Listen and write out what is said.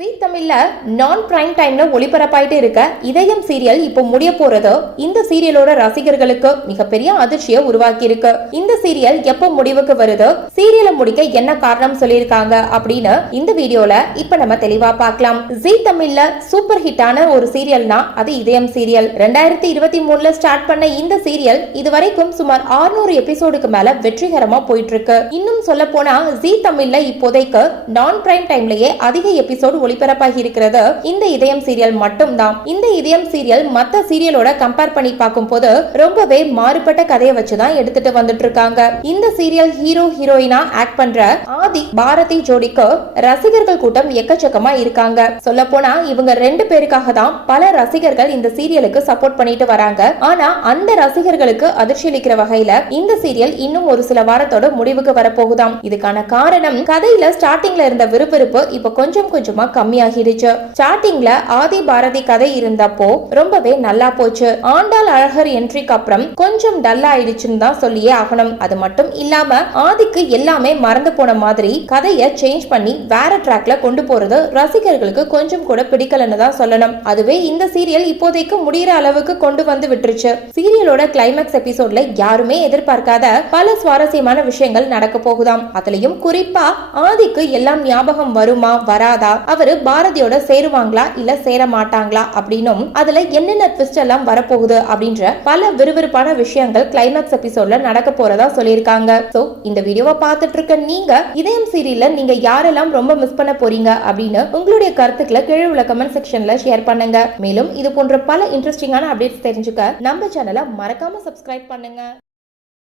ஜீ தமிழ்ல நான் பிரைம் டைம்ல ஒளிபரப்பாயிட்டு இருக்க இதயம் சீரியல் இப்போ முடிய போறது இந்த சீரியலோட ரசிகர்களுக்கு மிகப்பெரிய அதிர்ச்சியை உருவாக்கி இருக்கு இந்த சீரியல் எப்போ முடிவுக்கு வருது சீரியலை முடிக்க என்ன காரணம் சொல்லியிருக்காங்க அப்படின்னு இந்த வீடியோல இப்ப நம்ம தெளிவா பார்க்கலாம். ஜீ தமிழ்ல சூப்பர் ஹிட்டான ஒரு சீரியல்னா அது இதயம் சீரியல். ரெண்டாயிரத்தி இருபத்தி மூணுல ஸ்டார்ட் பண்ண இந்த சீரியல் இதுவரைக்கும் சுமார் 600 எபிசோடுக்கு மேல வெற்றிகரமா போயிட்டு இருக்கு. இன்னும் சொல்ல போனா ஜீ தமிழ்ல இப்போதைக்கு நான் பிரைம் டைம்லயே அதிக எபிசோடு ஒளிபரப்பாகி இருக்கிறது இந்த இதயம் சீரியல் மட்டும்தான். இந்த இதயம் சீரியல் மத்த சீரியலோட கம்பேர் பண்ணி பார்க்கும்போது ரொம்பவே மாறுபட்ட கதையை வச்சுதான் எடுத்துட்டு வந்துட்டு இருக்காங்க இந்த சீரியல் ஹீரோ ஹீரோயினா ஆக்ட் பண்ற ஆதி பாரதி ஜோடிக்கு ரசிகர்கள் கூட்டம் எக்கச்சக்கமா இருக்காங்க. சொல்ல போனா இவங்க ரெண்டு பேருக்காக தான் பல ரசிகர்கள் இந்த சீரியலுக்கு சப்போர்ட் பண்ணிட்டு வராங்க. ஆனா அந்த ரசிகர்களுக்கு அதிர்ச்சி அளிக்கிற வகையில இந்த சீரியல் இன்னும் ஒரு சில வாரத்தோட முடிவுக்கு வரப்போகுதாம். இதுக்கான காரணம் கதையில ஸ்டார்டிங்ல இருந்த விறுவிறுப்பு இப்ப கொஞ்சம் கொஞ்சமா கம்மியாகிடுச்சு. ஸ்டார்டிங்ல ஆதி பாரதி கதை இருந்தப்போ ரொம்பவே நல்லா போச்சு. ஆண்டாள் அழகர் என்ட்ரிக்கு அப்புறம் கொஞ்சம் டல் ஆயிடுச்சுன்னு தான் சொல்லியே ஆகணும். அது மட்டும் இல்லாம ஆதிக்கு எல்லாமே மறந்து போன மாதிரி கதைய சேஞ்ச் பண்ணி வேற ட்ராக்ல கொண்டு போறது ரசிகர்களுக்கு கொஞ்சம் கூட பிடிக்கலன்னு தான் சொல்லணும். அதுவே இந்த சீரியல் இப்போதைக்கு முடிகிற அளவுக்கு கொண்டு வந்து விட்டுருச்சு. சீரியலோட கிளைமேக்ஸ் எபிசோட்ல யாருமே எதிர்பார்க்காத பல சுவாரஸ்யமான விஷயங்கள் நடக்க போகுதாம். அதுலயும் குறிப்பா ஆதிக்கு எல்லாம் ஞாபகம் வருமா வராதா? அவர் பாரதியோட சேருவாங்களா இல்ல சேர மாட்டாங்களா அப்படின்னும் அதுல என்னென்ன ட்விஸ்ட் எல்லாம் வரப்போகுது அப்படின்ற பல விறுவிறுப்பான விஷயங்கள் கிளைமேக்ஸ் எபிசோட்ல நடக்க போறதா சொல்லியிருக்காங்க. சோ இந்த வீடியோவை பார்த்துட்டு இருக்க நீங்க இதயம் சீரியல்ல நீங்க யாரெல்லாம் ரொம்ப மிஸ் பண்ண போறீங்க அப்படின்னு உங்களுடைய கருத்துக்களை கீழே உள்ள கமெண்ட் செக்ஷன்ல ஷேர் பண்ணுங்க. மேலும் இது போன்ற பல இன்ட்ரெஸ்டிங்கான அப்டேட்ஸ் தெரிஞ்சுக்க நம்ம சேனலை மறக்காம சப்ஸ்கிரைப் பண்ணுங்க.